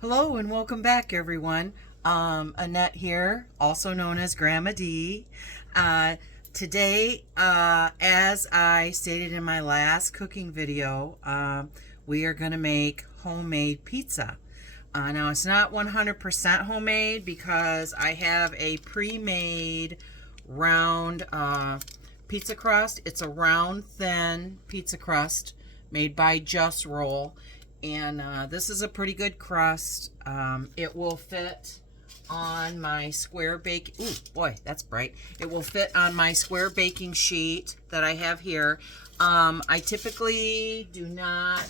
Hello and welcome back, everyone. Annette here, also known as Grandma D. Today, as I stated in my last cooking video, we are going to make homemade pizza. Now, it's not 100% homemade because I have a pre-made round pizza crust. It's a round, thin pizza crust made by Just Roll. And this is a pretty good crust. It will fit on my square bake. Ooh, boy, that's bright. It will fit on my square baking sheet that I have here. I typically do not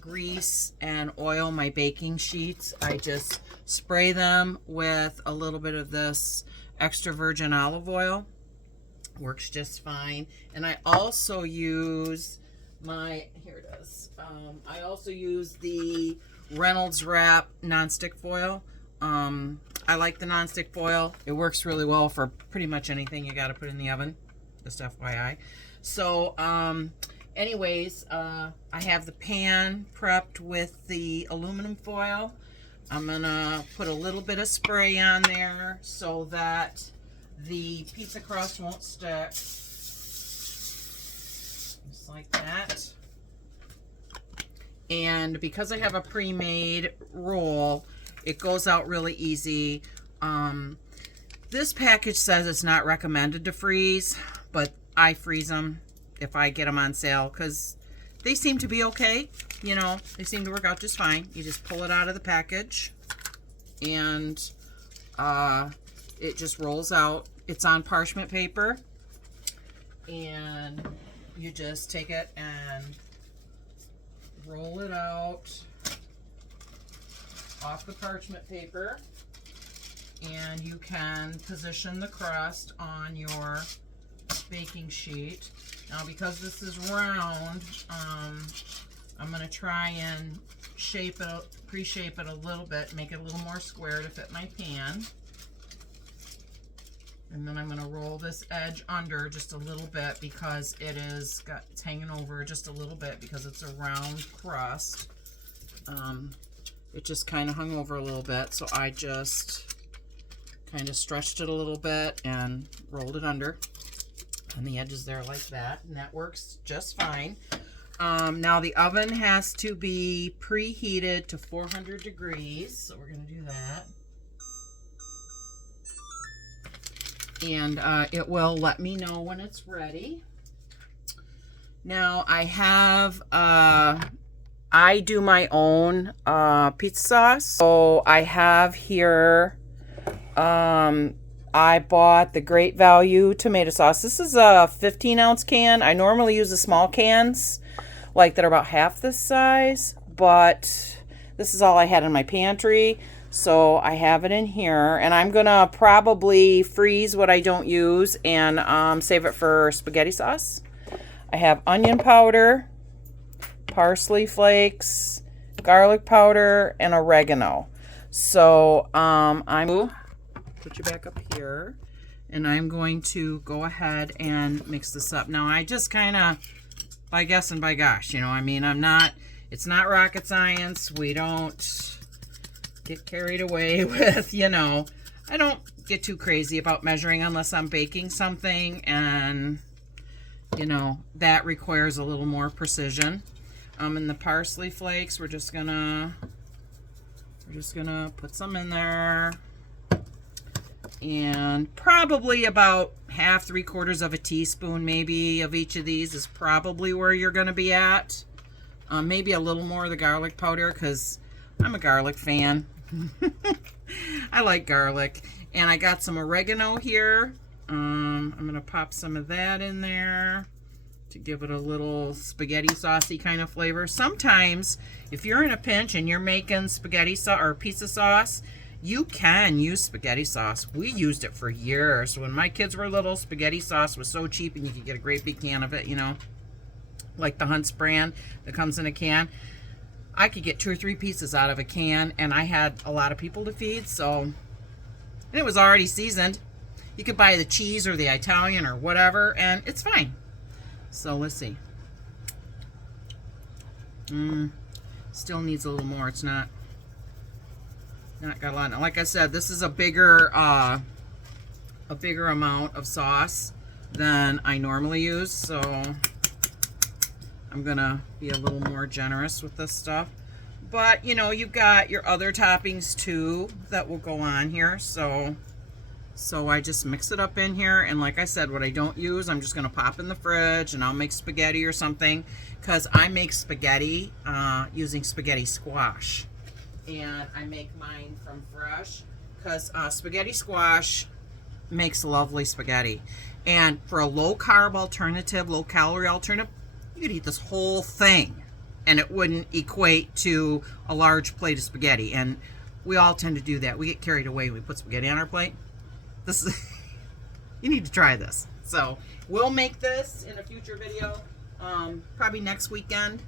grease and oil my baking sheets. I just spray them with a little bit of this extra virgin olive oil. Works just fine. And I also use here it is. I also use the Reynolds Wrap nonstick foil. I like the nonstick foil. It works really well for pretty much anything you got to put in the oven. Just FYI. So, anyways, I have the pan prepped with the aluminum foil. I'm gonna put a little bit of spray on there so that the pizza crust won't stick. Just like that. And because I have a pre-made roll, it goes out really easy. This package says it's not recommended to freeze, but I freeze them if I get them on sale because they seem to be okay. You know, they seem to work out just fine. You just pull it out of the package and it just rolls out. It's on parchment paper, and you just take it and roll it out off the parchment paper, and you can position the crust on your baking sheet. Now, because this is round, I'm going to try and shape it, pre-shape it a little bit, make it a little more square to fit my pan. And then I'm going to roll this edge under just a little bit because it's hanging over just a little bit because it's a round crust. It just kind of hung over a little bit, so I just kind of stretched it a little bit and rolled it under. And the edges there like that, and that works just fine. Now the oven has to be preheated to 400 degrees, so we're going to do that. And it will let me know when it's ready. Now I have, I do my own pizza sauce. So I have here, I bought the Great Value tomato sauce. This is a 15-ounce can. I normally use the small cans, like that are about half this size, but this is all I had in my pantry. So I have it in here, and I'm gonna probably freeze what I don't use and save it for spaghetti sauce. I have onion powder, parsley flakes, garlic powder, and oregano. So I'm put you back up here, and I'm going to go ahead and mix this up. Now I just kind of by guess and by gosh, you know, I mean, it's not rocket science. We don't get carried away with, you know, I don't get too crazy about measuring unless I'm baking something, and you know, that requires a little more precision. And the parsley flakes, we're just gonna put some in there, and probably about half, 3/4 of a teaspoon maybe of each of these is probably where you're gonna be at. Maybe a little more of the garlic powder because I'm a garlic fan. I like garlic. And I got some oregano here. I'm going to pop some of that in there to give it a little spaghetti saucy kind of flavor. Sometimes, if you're in a pinch and you're making spaghetti sauce or pizza sauce, you can use spaghetti sauce. We used it for years. When my kids were little, spaghetti sauce was so cheap and you could get a great big can of it, you know, like the Hunt's brand that comes in a can. I could get 2 or 3 pieces out of a can, and I had a lot of people to feed, so, and it was already seasoned. You could buy the cheese or the Italian or whatever, and it's fine. So let's see. Still needs a little more. It's not Not got a lot. Like I said, this is a bigger amount of sauce than I normally use, so I'm gonna be a little more generous with this stuff. But you know, you've got your other toppings too that will go on here, so I just mix it up in here. And like I said, what I don't use, I'm just gonna pop in the fridge, and I'll make spaghetti or something, because I make spaghetti using spaghetti squash. And I make mine from fresh because spaghetti squash makes lovely spaghetti. And for a low carb alternative, low calorie alternative, you could eat this whole thing and it wouldn't equate to a large plate of spaghetti. And we all tend to do that. We get carried away when we put spaghetti on our plate. This is you need to try this. So we'll make this in a future video, probably next weekend.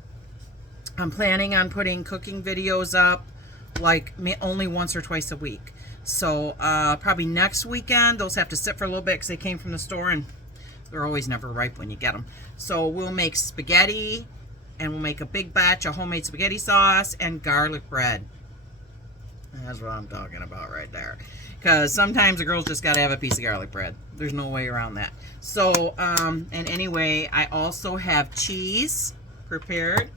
I'm planning on putting cooking videos up like only once or twice a week. So probably next weekend. Those have to sit for a little bit because they came from the store and they're always never ripe when you get them. So we'll make spaghetti, and we'll make a big batch of homemade spaghetti sauce and garlic bread. That's what I'm talking about right there. Because sometimes the girls just got to have a piece of garlic bread. There's no way around that. So, and anyway, I also have cheese prepared.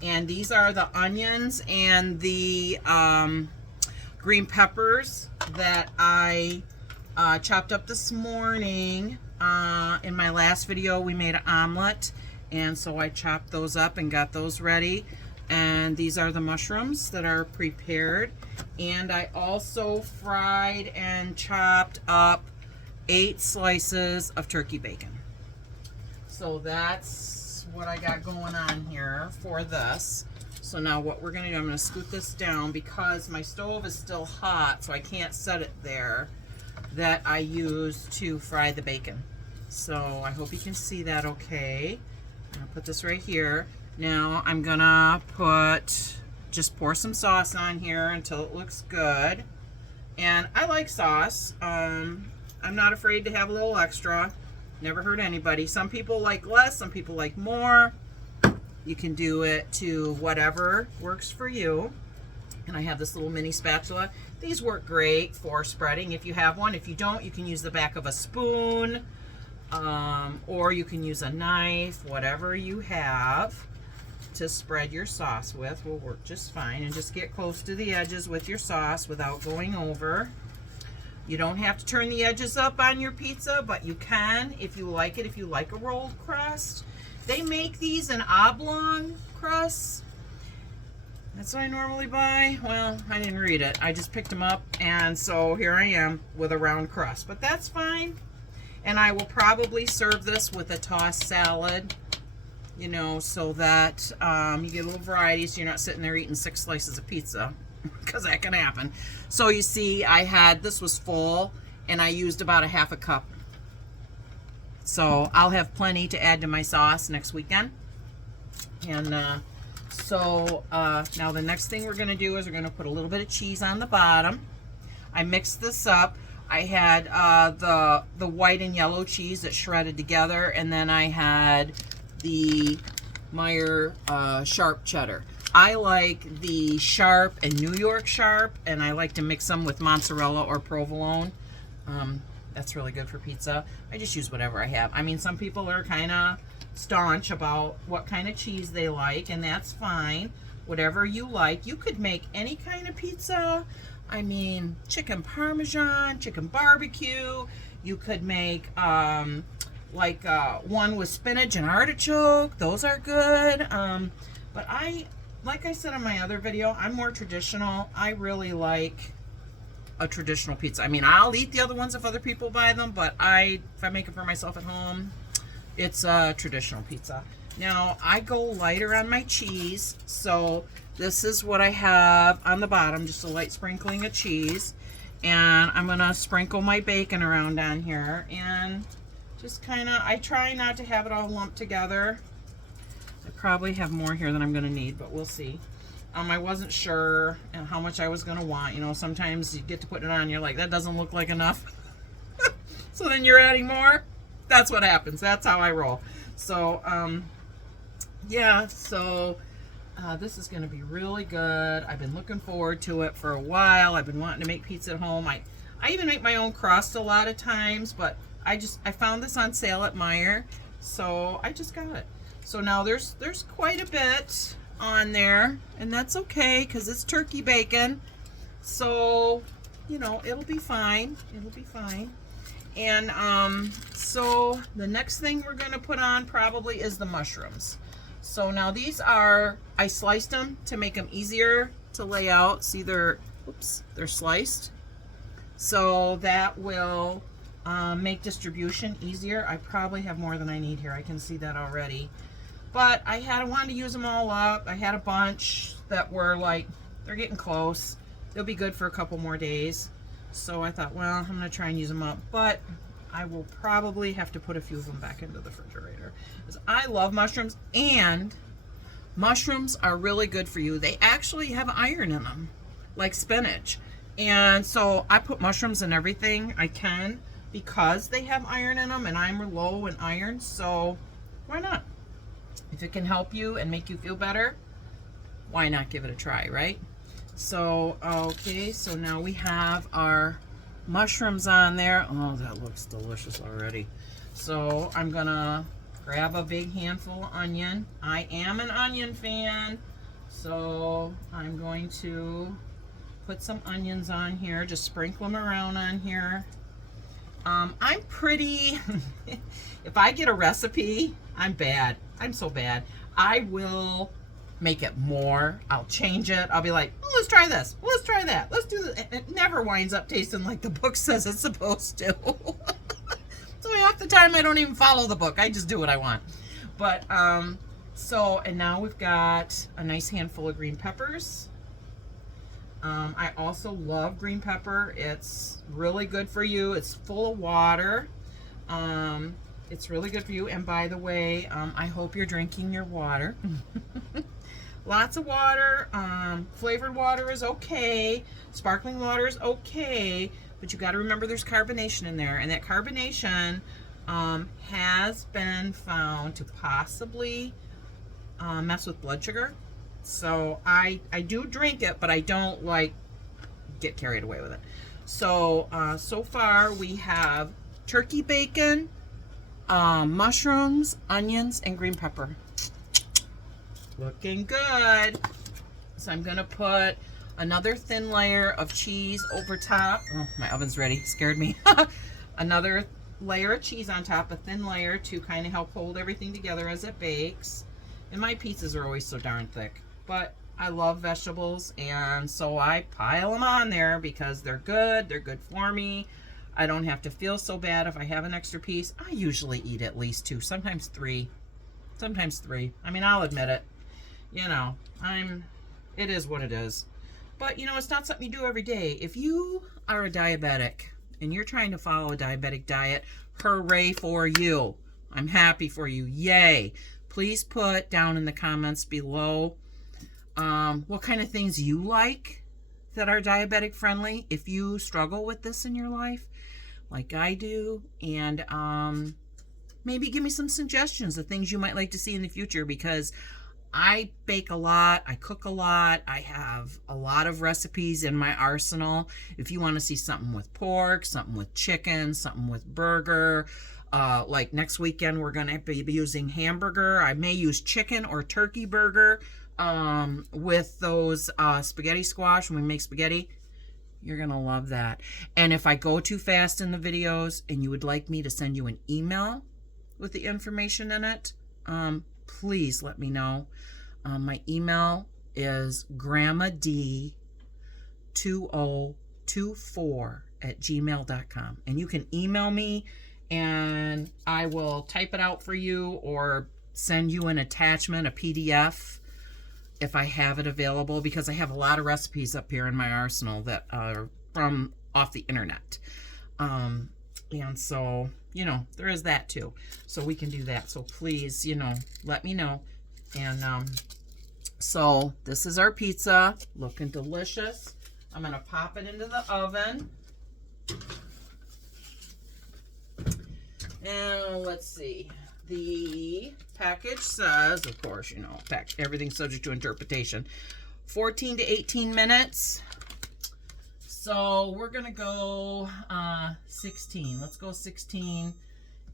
And these are the onions and the green peppers that I chopped up this morning. In my last video, we made an omelet. And so I chopped those up and got those ready. And these are the mushrooms that are prepared. And I also fried and chopped up 8 slices of turkey bacon. So that's what I got going on here for this. So now what we're gonna do, I'm gonna scoot this down because my stove is still hot, so I can't set it there, that I use to fry the bacon. So I hope you can see that okay. I'm gonna put this right here. Now I'm gonna just pour some sauce on here until it looks good. And I like sauce. I'm not afraid to have a little extra. Never hurt anybody. Some people like less, some people like more. You can do it to whatever works for you. And I have this little mini spatula. These work great for spreading if you have one. If you don't, you can use the back of a spoon, or you can use a knife. Whatever you have to spread your sauce with will work just fine. And just get close to the edges with your sauce without going over. You don't have to turn the edges up on your pizza, but you can if you like it, if you like a rolled crust. They make these in oblong crusts. That's what I normally buy. Well, I didn't read it. I just picked them up, and so here I am with a round crust. But that's fine. And I will probably serve this with a tossed salad, you know, so that you get a little variety, so you're not sitting there eating 6 slices of pizza. Because that can happen. So you see, this was full, and I used about a 1/2 cup. So I'll have plenty to add to my sauce next weekend. And now the next thing we're going to do is we're going to put a little bit of cheese on the bottom. I mixed this up. I had the white and yellow cheese that's shredded together, and then I had the Meyer sharp cheddar. I like the sharp and New York sharp, and I like to mix them with mozzarella or provolone. That's really good for pizza. I just use whatever I have. I mean, some people are kind of staunch about what kind of cheese they like, and that's fine. Whatever you like. You could make any kind of pizza. I mean, chicken parmesan, chicken barbecue. You could make one with spinach and artichoke. Those are good. But like I said in my other video, I'm more traditional. I really like a traditional pizza. I mean, I'll eat the other ones if other people buy them, but if I make it for myself at home, it's a traditional pizza. Now, I go lighter on my cheese, so this is what I have on the bottom, just a light sprinkling of cheese. And I'm gonna sprinkle my bacon around on here, and just I try not to have it all lumped together. I probably have more here than I'm going to need, but we'll see. I wasn't sure how much I was going to want. You know, sometimes you get to put it on, you're like, that doesn't look like enough. So then you're adding more. That's what happens. That's how I roll. So, yeah, so This is going to be really good. I've been looking forward to it for a while. I've been wanting to make pizza at home. I even make my own crust a lot of times, but I found this on sale at Meijer, so I just got it. So now there's quite a bit on there, and that's okay because it's turkey bacon. So, you know, it'll be fine. It'll be fine. And so the next thing we're going to put on probably is the mushrooms. So now these are, I sliced them to make them easier to lay out. See, they're sliced. So that will make distribution easier. I probably have more than I need here. I can see that already. But I wanted to use them all up. I had a bunch that were like, they're getting close. They'll be good for a couple more days. So I thought, well, I'm going to try and use them up. But I will probably have to put a few of them back into the refrigerator. Because I love mushrooms, and mushrooms are really good for you. They actually have iron in them, like spinach. And so I put mushrooms in everything I can because they have iron in them, and I'm low in iron. So why not? If it can help you and make you feel better, why not give it a try, right? So, okay, so now we have our mushrooms on there. Oh, that looks delicious already. So I'm gonna grab a big handful of onion. I am an onion fan, so I'm going to put some onions on here, just sprinkle them around on here. I'm pretty, if I get a recipe, I'm bad. I'm so bad. I will make it more. I'll change it. I'll be like, oh, let's try this. Let's try that. Let's do this. It never winds up tasting like the book says it's supposed to. So half the time I don't even follow the book. I just do what I want. But, so, and now we've got a nice handful of green peppers. I also love green pepper. It's really good for you. It's full of water. It's really good for you. And by the way, I hope you're drinking your water. Lots of water. Flavored water is okay. Sparkling water is okay. But you got to remember there's carbonation in there. And that carbonation has been found to possibly mess with blood sugar. So I do drink it, but I don't like get carried away with it. So so far we have turkey bacon, mushrooms, onions, and green pepper. Looking good. So I'm gonna put another thin layer of cheese over top. Oh, my oven's ready. Scared me. Another layer of cheese on top, a thin layer to kind of help hold everything together as it bakes. And my pizzas are always so darn thick. But I love vegetables, and so I pile them on there because they're good. They're good for me. I don't have to feel so bad if I have an extra piece. I usually eat at least 2, sometimes 3. Sometimes 3. I mean, I'll admit it. You know, it is what it is. But, you know, it's not something you do every day. If you are a diabetic and you're trying to follow a diabetic diet, hooray for you. I'm happy for you. Yay. Please put down in the comments below what kind of things you like that are diabetic friendly if you struggle with this in your life like I do, and maybe give me some suggestions of things you might like to see in the future, because I bake a lot, I cook a lot, I have a lot of recipes in my arsenal. If you want to see something with pork, something with chicken, something with burger, like next weekend we're going to be using hamburger. I may use chicken or turkey burger with those spaghetti squash when we make spaghetti. You're going to love that. And if I go too fast in the videos and you would like me to send you an email with the information in it, please let me know. My email is grandmad2024@gmail.com. And you can email me and I will type it out for you or send you an attachment, a PDF, if I have it available, because I have a lot of recipes up here in my arsenal that are from off the internet. And so, you know, there is that too. So we can do that. So please, you know, let me know. And so this is our pizza, looking delicious. I'm going to pop it into the oven. And let's see. the package says, of course, you know, everything's subject to interpretation, 14 to 18 minutes. So we're going to go 16. Let's go 16,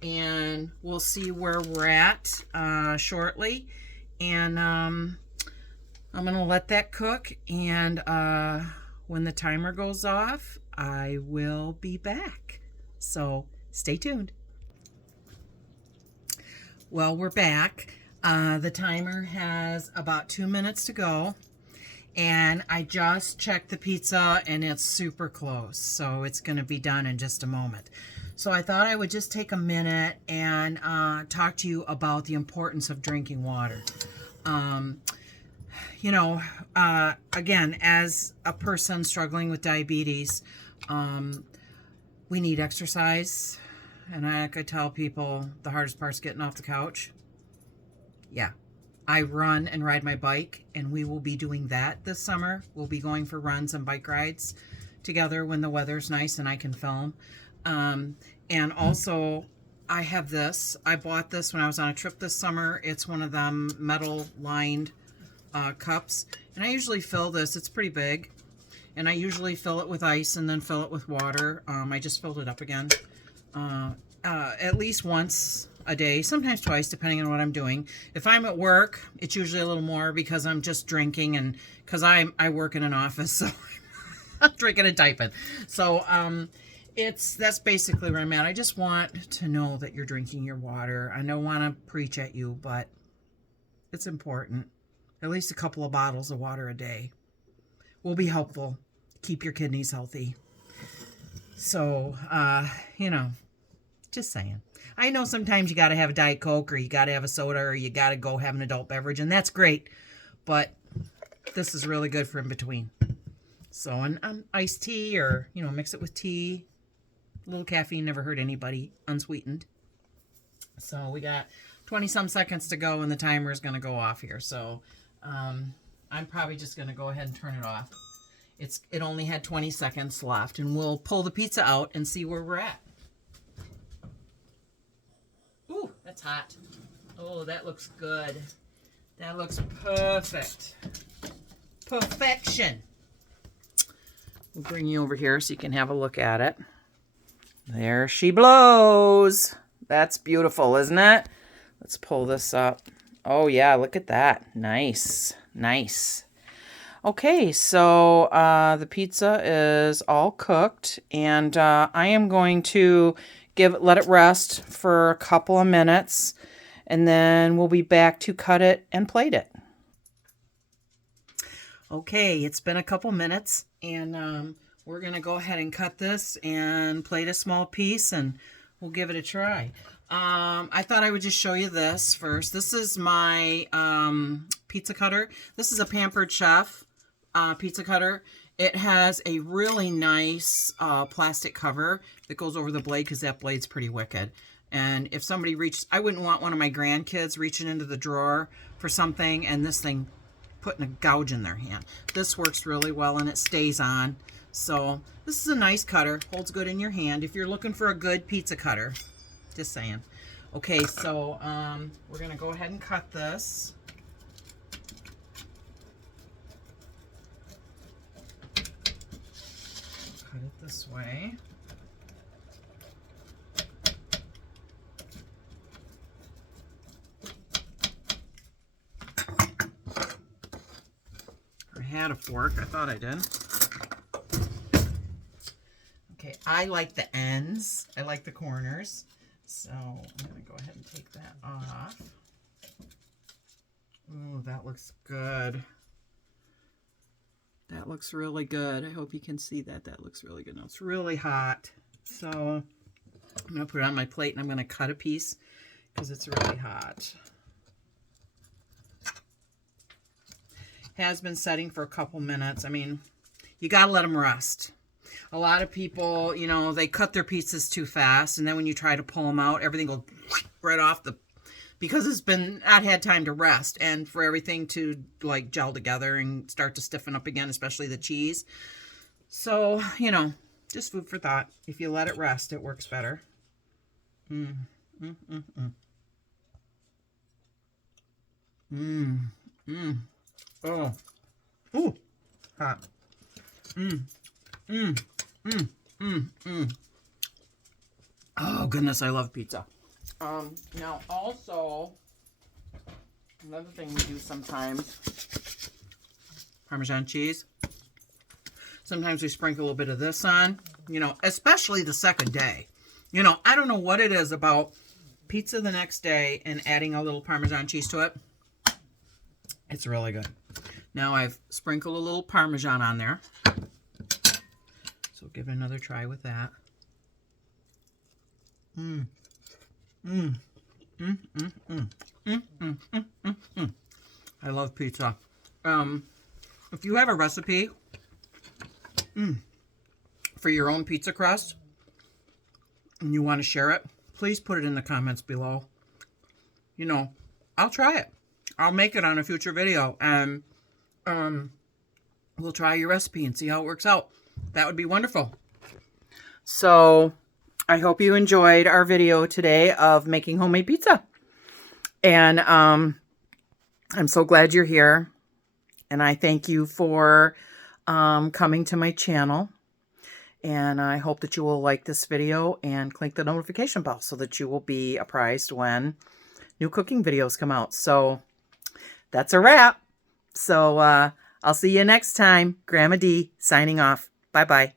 and we'll see where we're at shortly. And I'm going to let that cook, and when the timer goes off, I will be back. So stay tuned. Well, we're back. The timer has about 2 minutes to go. And I just checked the pizza, and it's super close. So it's going to be done in just a moment. So I thought I would just take a minute and talk to you about the importance of drinking water. You know, again, as a person struggling with diabetes, we need exercise. And I could tell people the hardest part's getting off the couch. Yeah. I run and ride my bike, and we will be doing that this summer. We'll be going for runs and bike rides together when the weather's nice and I can film. And also, I have this. I bought this when I was on a trip this summer. It's one of them metal-lined cups. And I usually fill this. It's pretty big. And I usually fill it with ice and then fill it with water. I just filled it up again. At least once a day, sometimes twice, depending on what I'm doing. If I'm at work, it's usually a little more because I'm just drinking, and because I work in an office, so I'm drinking and typing. So that's basically where I'm at. I just want to know that you're drinking your water. I don't want to preach at you, but it's important. At least a couple of bottles of water a day will be helpful. Keep your kidneys healthy. So, you know, just saying. I know sometimes you got to have a Diet Coke, or you got to have a soda, or you got to go have an adult beverage, and that's great. But this is really good for in between. So an iced tea, or, you know, mix it with tea. A little caffeine never hurt anybody, unsweetened. So we got 20-some seconds to go, and the timer is going to go off here. So I'm probably just going to go ahead and turn it off. It only had 20 seconds left, and we'll pull the pizza out and see where we're at. Ooh, that's hot. Oh, that looks good. That looks perfect. Perfection. We'll bring you over here so you can have a look at it. There she blows. That's beautiful, isn't it? Let's pull this up. Oh, yeah, look at that. Nice. Nice. Okay, so the pizza is all cooked, and I am going to let it rest for a couple of minutes, and then we'll be back to cut it and plate it. Okay, it's been a couple minutes, and we're going to go ahead and cut this and plate a small piece, and we'll give it a try. I thought I would just show you this first. This is my pizza cutter. This is a Pampered Chef pizza cutter. It has a really nice plastic cover that goes over the blade, because that blade's pretty wicked. And if somebody I wouldn't want one of my grandkids reaching into the drawer for something and this thing putting a gouge in their hand. This works really well, and it stays on. So this is a nice cutter. Holds good in your hand if you're looking for a good pizza cutter. Just saying. Okay, so we're going to go ahead and cut this. Cut it this way. I had a fork. I thought I did. Okay, I like the ends. I like the corners. So I'm going to go ahead and take that off. Ooh, that looks good. That looks really good. I hope you can see that. That looks really good. Now it's really hot. So I'm going to put it on my plate, and I'm going to cut a piece because it's really hot. Has been setting for a couple minutes. I mean, you got to let them rest. A lot of people, you know, they cut their pizzas too fast, and then when you try to pull them out, everything goes right off because it's been not had time to rest, and for everything to like gel together and start to stiffen up again, especially the cheese. So, you know, just food for thought. If you let it rest, it works better. Oh. Ooh. Hot. Oh, goodness, I love pizza. Now also, another thing we do sometimes, Parmesan cheese. Sometimes we sprinkle a little bit of this on, you know, especially the second day. You know, I don't know what it is about pizza the next day and adding a little Parmesan cheese to it. It's really good. Now I've sprinkled a little Parmesan on there. So give it another try with that. I love pizza. If you have a recipe for your own pizza crust and you want to share it, please put it in the comments below. You know, I'll try it. I'll make it on a future video, and we'll try your recipe and see how it works out. That would be wonderful. So I hope you enjoyed our video today of making homemade pizza. And I'm so glad you're here. And I thank you for coming to my channel. And I hope that you will like this video and click the notification bell so that you will be apprised when new cooking videos come out. So that's a wrap. So I'll see you next time. Grandma D signing off. Bye-bye.